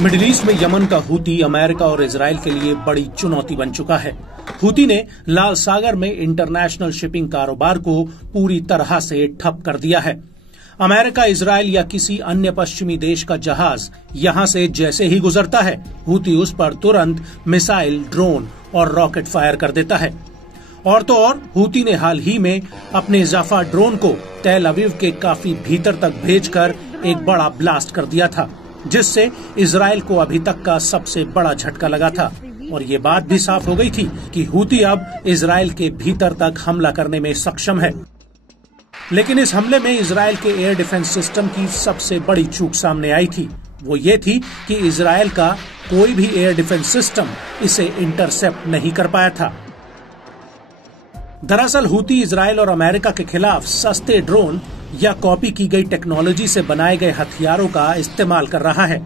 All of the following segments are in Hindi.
मिडिल ईस्ट में यमन का हूती अमेरिका और इजराइल के लिए बड़ी चुनौती बन चुका है। हूती ने लाल सागर में इंटरनेशनल शिपिंग कारोबार को पूरी तरह से ठप कर दिया है। अमेरिका, इजराइल या किसी अन्य पश्चिमी देश का जहाज यहां से जैसे ही गुजरता है, हूती उस पर तुरंत मिसाइल, ड्रोन और रॉकेट फायर कर देता है। और तो और हूती ने हाल ही में अपने जाफा ड्रोन को तेल अवीव के काफी भीतर तक भेजकर एक बड़ा ब्लास्ट कर दिया था, जिससे इजराइल को अभी तक का सबसे बड़ा झटका लगा था। और ये बात भी साफ हो गई थी कि हूती अब इजराइल के भीतर तक हमला करने में सक्षम है। लेकिन इस हमले में इजराइल के एयर डिफेंस सिस्टम की सबसे बड़ी चूक सामने आई थी। वो ये थी कि इजराइल का कोई भी एयर डिफेंस सिस्टम इसे इंटरसेप्ट नहीं कर पाया था। दरअसल हूती इजराइल और अमेरिका के खिलाफ सस्ते ड्रोन या कॉपी की गई टेक्नोलॉजी से बनाए गए हथियारों का इस्तेमाल कर रहा है।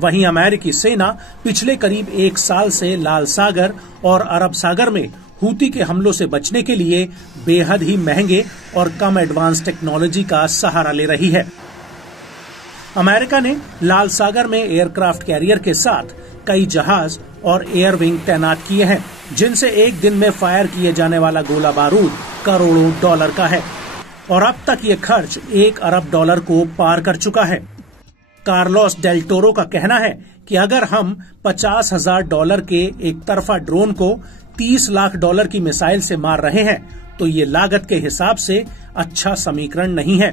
वहीं अमेरिकी सेना पिछले करीब 1 साल से लाल सागर और अरब सागर में हूती के हमलों से बचने के लिए बेहद ही महंगे और कम एडवांस टेक्नोलॉजी का सहारा ले रही है। अमेरिका ने लाल सागर में एयरक्राफ्ट कैरियर के साथ कई जहाज और एयर विंग तैनात किए हैं, जिनसे एक दिन में फायर किए जाने वाला गोला बारूद करोड़ों डॉलर का है और अब तक ये खर्च $1 अरब को पार कर चुका है। कार्लोस डेल टोरो का कहना है कि अगर हम $50,000 के एक तरफा ड्रोन को $30 लाख की मिसाइल से मार रहे हैं, तो ये लागत के हिसाब से अच्छा समीकरण नहीं है।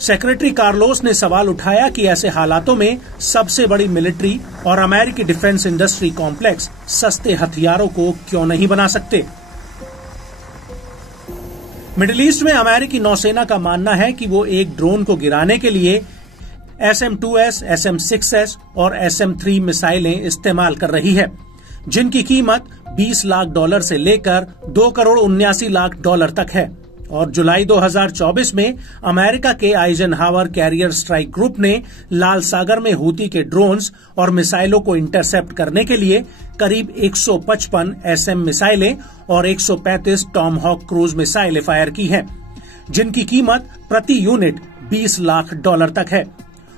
सेक्रेटरी कार्लोस ने सवाल उठाया कि ऐसे हालातों में सबसे बड़ी मिलिट्री और अमेरिकी डिफेंस इंडस्ट्री कॉम्प्लेक्स सस्ते हथियारों को क्यों नहीं बना सकते। मिडिल ईस्ट में अमेरिकी नौसेना का मानना है कि वो एक ड्रोन को गिराने के लिए SM-2S, SM-6S और SM-3 मिसाइलें इस्तेमाल कर रही है, जिनकी कीमत $20 लाख से लेकर $2,79,00,000 तक है। और जुलाई 2024 में अमेरिका के आइजनहावर कैरियर स्ट्राइक ग्रुप ने लाल सागर में हूती के ड्रोन्स और मिसाइलों को इंटरसेप्ट करने के लिए करीब 155 SM मिसाइलें और 135 टॉमहॉक क्रूज मिसाइलें फायर की हैं, जिनकी कीमत प्रति यूनिट $20 लाख तक है।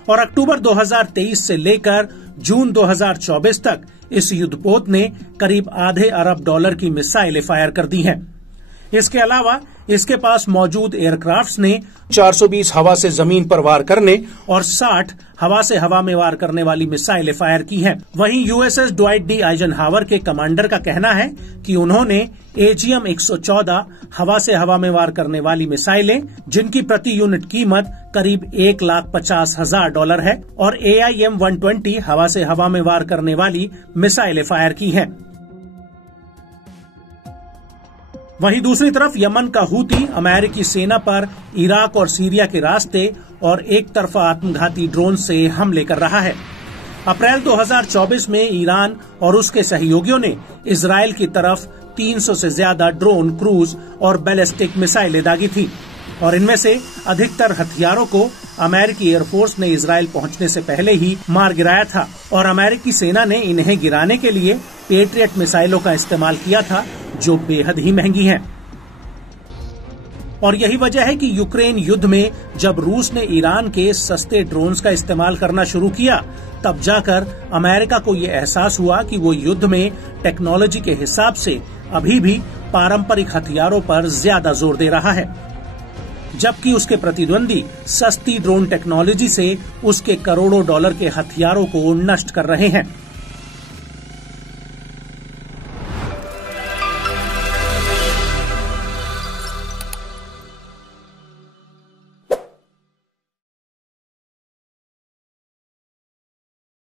और अक्टूबर 2023 से लेकर जून 2024 तक इस युद्धपोत ने करीब $0.5 अरब की मिसाइलें फायर कर दी हैं। इसके अलावा इसके पास मौजूद एयरक्राफ्ट्स ने 420 हवा से जमीन पर वार करने और 60 हवा से हवा में वार करने वाली मिसाइलें फायर की हैं। वहीं USS ड्वाइट डी आइजनहावर के कमांडर का कहना है कि उन्होंने AGM-114 हवा से हवा में वार करने वाली मिसाइलें, जिनकी प्रति यूनिट कीमत करीब $1,50,000 है, और AIM-120 हवा से हवा में वार करने वाली मिसाइलें फायर की हैं। वहीं दूसरी तरफ यमन का हूती अमेरिकी सेना पर इराक और सीरिया के रास्ते और एक तरफा आत्मघाती ड्रोन से हमले कर रहा है। अप्रैल 2024 में ईरान और उसके सहयोगियों ने इजराइल की तरफ 300 से ज्यादा ड्रोन, क्रूज और बैलिस्टिक मिसाइलें दागी थी और इनमें से अधिकतर हथियारों को अमेरिकी एयरफोर्स ने इजराइल पहुंचने से पहले ही मार गिराया था और अमेरिकी सेना ने इन्हें गिराने के लिए पेट्रियट मिसाइलों का इस्तेमाल किया था, जो बेहद ही महंगी हैं। और यही वजह है कि यूक्रेन युद्ध में जब रूस ने ईरान के सस्ते ड्रोन्स का इस्तेमाल करना शुरू किया, तब जाकर अमेरिका को ये एहसास हुआ कि वो युद्ध में टेक्नोलॉजी के हिसाब से अभी भी पारंपरिक हथियारों पर ज्यादा जोर दे रहा है, जबकि उसके प्रतिद्वंदी सस्ती ड्रोन टेक्नोलॉजी से उसके करोड़ों डॉलर के हथियारों को नष्ट कर रहे हैं।